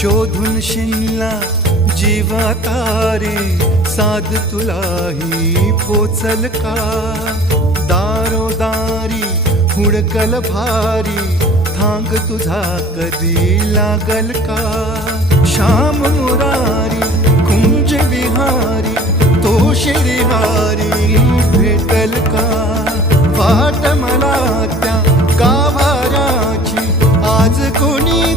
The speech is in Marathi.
शोधून शिनला जीवा तारे, साध तुलाही पोचल का? दारोदारी हुडकल भारी, थांग तुझा कधी लागल का? श्याम मुरारी कुंज विहारी, तो शिरिहारी भेटल का? वाट मला त्या गाभाऱ्याची आज कोणी